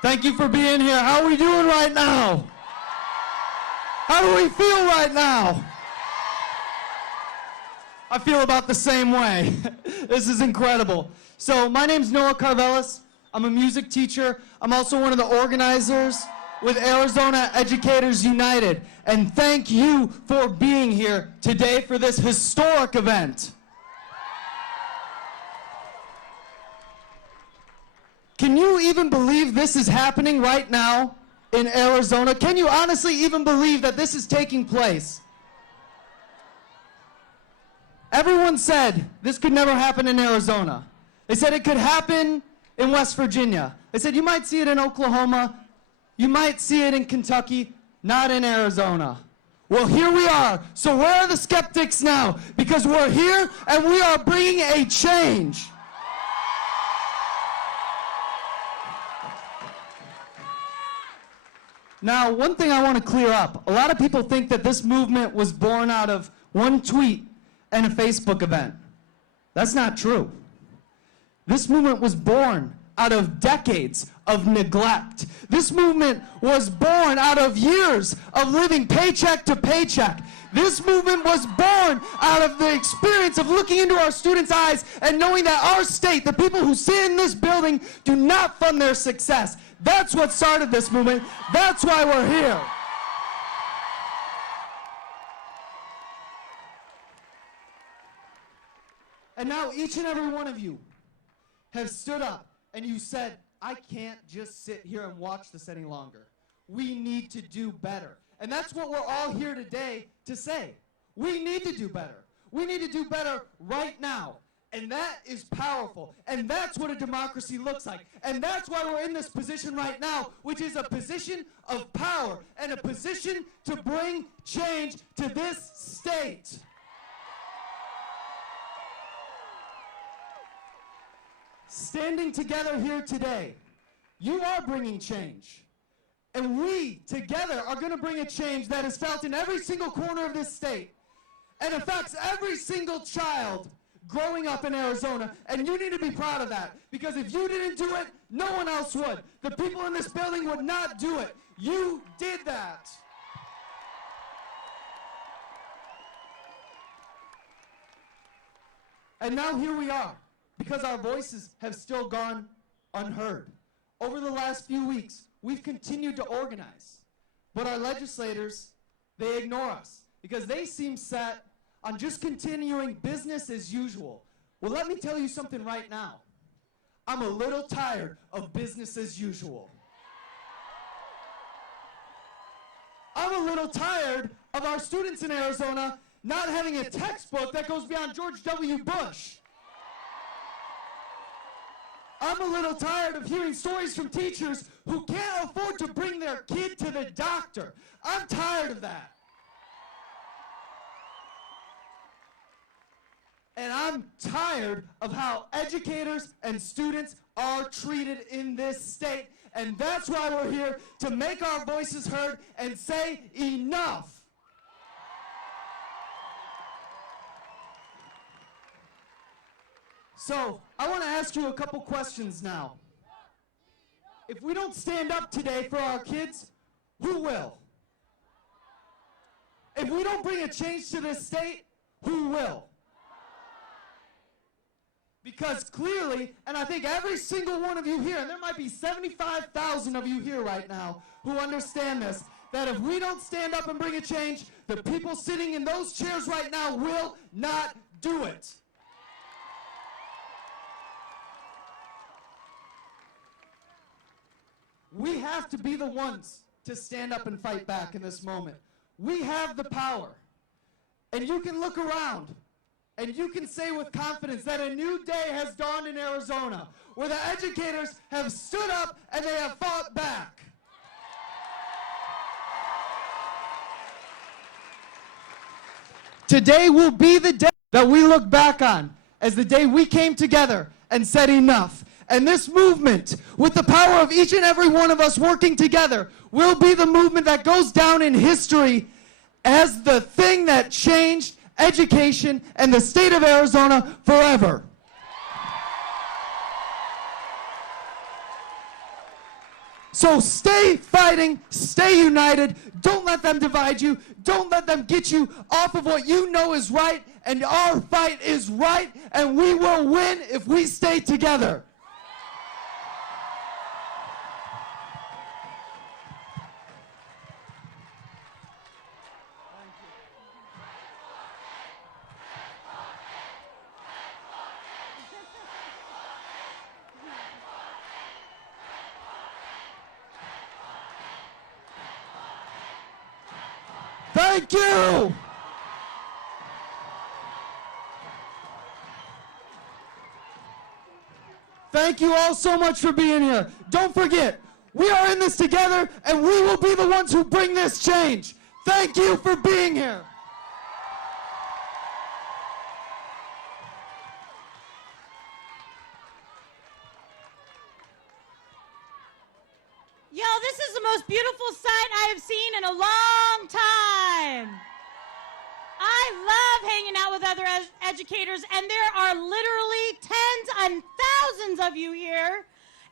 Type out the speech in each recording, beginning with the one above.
Thank you for being here. How are we doing right now? How do we feel right now? I feel about the same way. This is incredible. So my name's Noah Carvelis. I'm a music teacher. I'm also one of the organizers with Arizona Educators United. And thank you for being here today for this historic event. Can you even believe this is happening right now in Arizona? Can you honestly even believe that this is taking place? Everyone said this could never happen in Arizona. They said it could happen in West Virginia. They said you might see it in Oklahoma, you might see it in Kentucky, not in Arizona. Well, here we are. So where are the skeptics now? Because we're here and we are bringing a change. Now, one thing I want to clear up. A lot of people think that this movement was born out of one tweet and a Facebook event. That's not true. This movement was born out of decades of neglect. This movement was born out of years of living paycheck to paycheck. This movement was born out of the experience of looking into our students' eyes and knowing that our state, the people who sit in this building, do not fund their success. That's what started this movement. That's why we're here. And now each and every one of you have stood up and you said, I can't just sit here and watch this any longer. We need to do better. And that's what we're all here today to say. We need to do better. We need to do better right now. And that is powerful. And that's what a democracy looks like. And that's why we're in this position right now, which is a position of power and a position to bring change to this state. Standing together here today, you are bringing change. And we, together, are going to bring a change that is felt in every single corner of this state and affects every single child growing up in Arizona. And you need to be proud of that, because if you didn't do it, no one else would. The people in this building would not do it. You did that. And now here we are, because our voices have still gone unheard. Over the last few weeks, we've continued to organize, but our legislators, they ignore us because they seem set on just continuing business as usual. Well, let me tell you something right now. I'm a little tired of business as usual. I'm a little tired of our students in Arizona not having a textbook that goes beyond George W. Bush. I'm a little tired of hearing stories from teachers who can't afford to bring their kid to the doctor. I'm tired of that. And I'm tired of how educators and students are treated in this state. And that's why we're here, to make our voices heard and say enough. So, I want to ask you a couple questions now. If we don't stand up today for our kids, who will? If we don't bring a change to this state, who will? Because clearly, and I think every single one of you here, and there might be 75,000 of you here right now who understand this, that if we don't stand up and bring a change, the people sitting in those chairs right now will not do it. We have to be the ones to stand up and fight back in this moment. We have the power. And you can look around and you can say with confidence that a new day has dawned in Arizona, where the educators have stood up and they have fought back. Today will be the day that we look back on as the day we came together and said enough. And this movement, with the power of each and every one of us working together, will be the movement that goes down in history as the thing that changed education and the state of Arizona forever. So stay fighting, stay united. Don't let them divide you. Don't let them get you off of what you know is right. And our fight is right, and we will win if we stay together. Thank you. Thank you all so much for being here. Don't forget, we are in this together, and we will be the ones who bring this change. Thank you for being here. Yo, this is the most beautiful sight I have seen in a long time. I love hanging out with other educators, and there are literally tens and thousands of you here,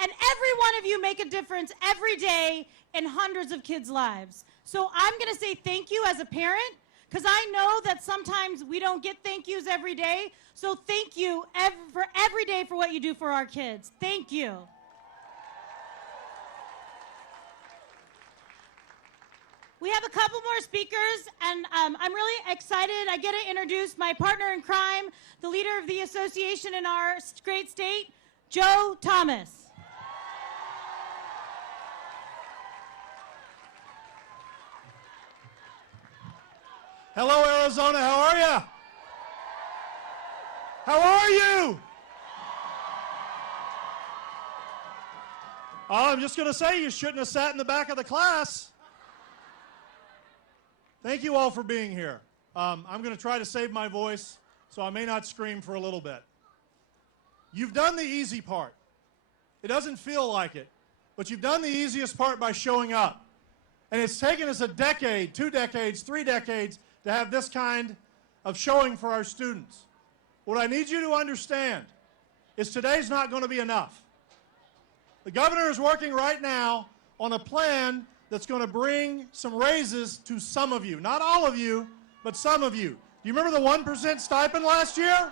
and every one of you make a difference every day in hundreds of kids' lives. So I'm going to say thank you as a parent, because I know that sometimes we don't get thank yous every day. So thank you for every day for what you do for our kids. Thank you. We have a couple more speakers, and I'm really excited. I get to introduce my partner in crime, the leader of the association in our great state, Joe Thomas. Hello, Arizona. How are you? How are you? I'm just going to say you shouldn't have sat in the back of the class. Thank you all for being here. I'm going to try to save my voice, so I may not scream for a little bit. You've done the easy part. It doesn't feel like it, but you've done the easiest part by showing up. And it's taken us a decade, 2 decades, 3 decades to have this kind of showing for our students. What I need you to understand is today's not going to be enough. The governor is working right now on a plan that's going to bring some raises to some of you. Not all of you, but some of you. Do you remember the 1% stipend last year?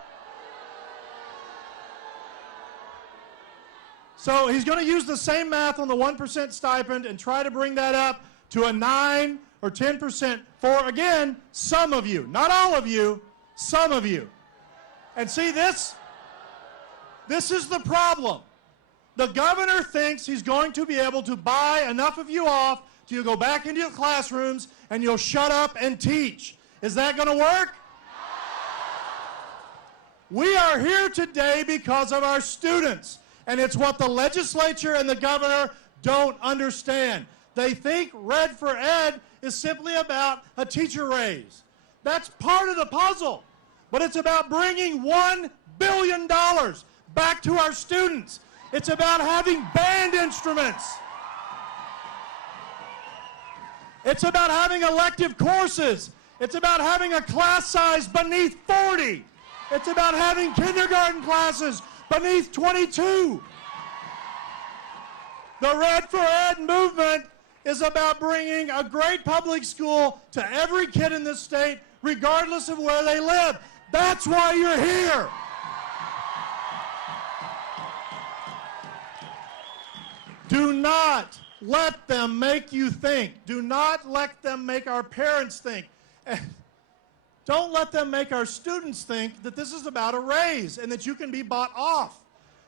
So he's going to use the same math on the 1% stipend and try to bring that up to a 9 or 10% for, again, some of you. Not all of you, some of you. And see, this is the problem. The governor thinks he's going to be able to buy enough of you off till you go back into your classrooms and you'll shut up and teach. Is that going to work? We are here today because of our students, and it's what the legislature and the governor don't understand. They think Red for Ed is simply about a teacher raise. That's part of the puzzle, but it's about bringing $1 billion back to our students. It's about having band instruments. It's about having elective courses. It's about having a class size beneath 40. It's about having kindergarten classes beneath 22. The Red for Ed movement is about bringing a great public school to every kid in this state, regardless of where they live. That's why you're here. Do not let them make you think. Do not let them make our parents think. Don't let them make our students think that this is about a raise and that you can be bought off.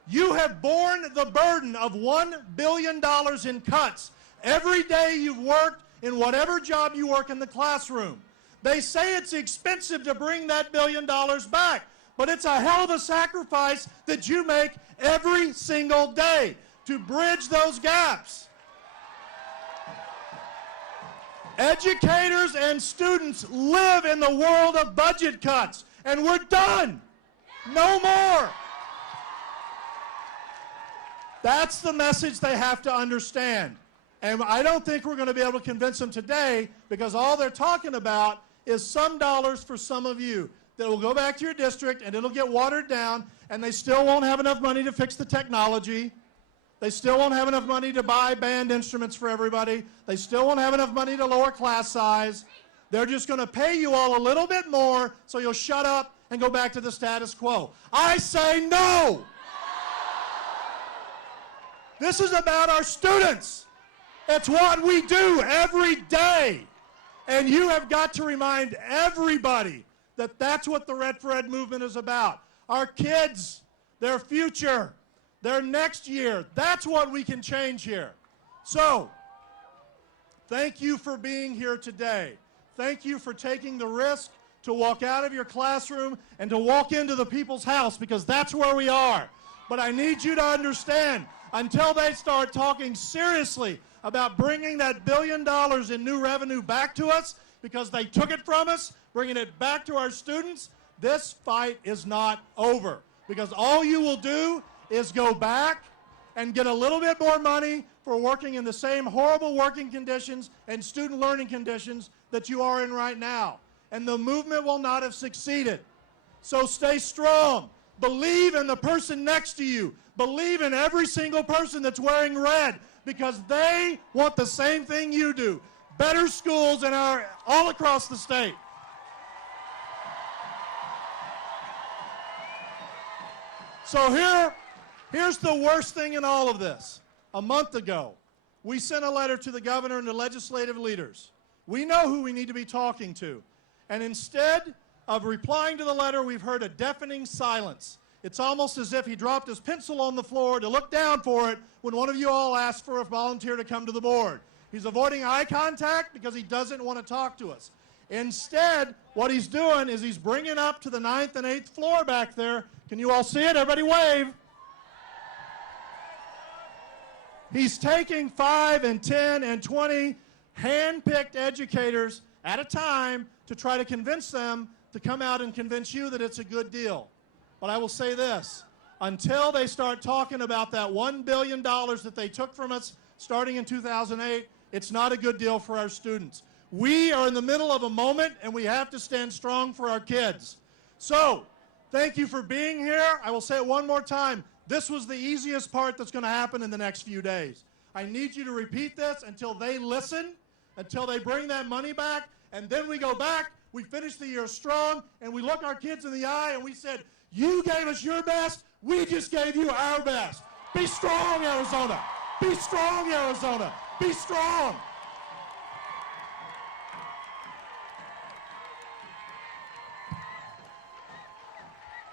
You have borne the burden of $1 billion in cuts every day you've worked in whatever job you work in the classroom. They say it's expensive to bring that $1 billion back, but it's a hell of a sacrifice that you make every single day to bridge those gaps. Educators and students live in the world of budget cuts, and we're done. No more. That's the message they have to understand. And I don't think we're going to be able to convince them today, because all they're talking about is some dollars for some of you that will go back to your district and it'll get watered down, and they still won't have enough money to fix the technology. They still won't have enough money to buy band instruments for everybody. They still won't have enough money to lower class size. They're just going to pay you all a little bit more so you'll shut up and go back to the status quo. I say no! This is about our students. It's what we do every day. And you have got to remind everybody that that's what the Red for Ed movement is about. Our kids, their future, their next year, that's what we can change here. So, thank you for being here today. Thank you for taking the risk to walk out of your classroom and to walk into the people's house, because that's where we are. But I need you to understand, until they start talking seriously about bringing that $1 billion in new revenue back to us, because they took it from us, bringing it back to our students, this fight is not over. Because all you will do is go back and get a little bit more money for working in the same horrible working conditions and student learning conditions that you are in right now. And the movement will not have succeeded. So stay strong. Believe in the person next to you. Believe in every single person that's wearing red, because they want the same thing you do. Better schools in all across the state. So here's the worst thing in all of this. A month ago, we sent a letter to the governor and the legislative leaders. We know who we need to be talking to. And instead of replying to the letter, we've heard a deafening silence. It's almost as if he dropped his pencil on the floor to look down for it when one of you all asked for a volunteer to come to the board. He's avoiding eye contact because he doesn't want to talk to us. Instead, what he's doing is he's bringing up to the 9th and 8th floor back there. Can you all see it? Everybody wave. He's taking 5 and 10 and 20 hand-picked educators at a time to try to convince them to come out and convince you that it's a good deal. But I will say this, until they start talking about that $1 billion that they took from us starting in 2008, it's not a good deal for our students. We are in the middle of a moment, and we have to stand strong for our kids. So, thank you for being here. I will say it one more time. This was the easiest part that's going to happen in the next few days. I need you to repeat this until they listen, until they bring that money back, and then we go back, we finish the year strong, and we look our kids in the eye and we said, you gave us your best, we just gave you our best. Be strong, Arizona. Be strong, Arizona. Be strong.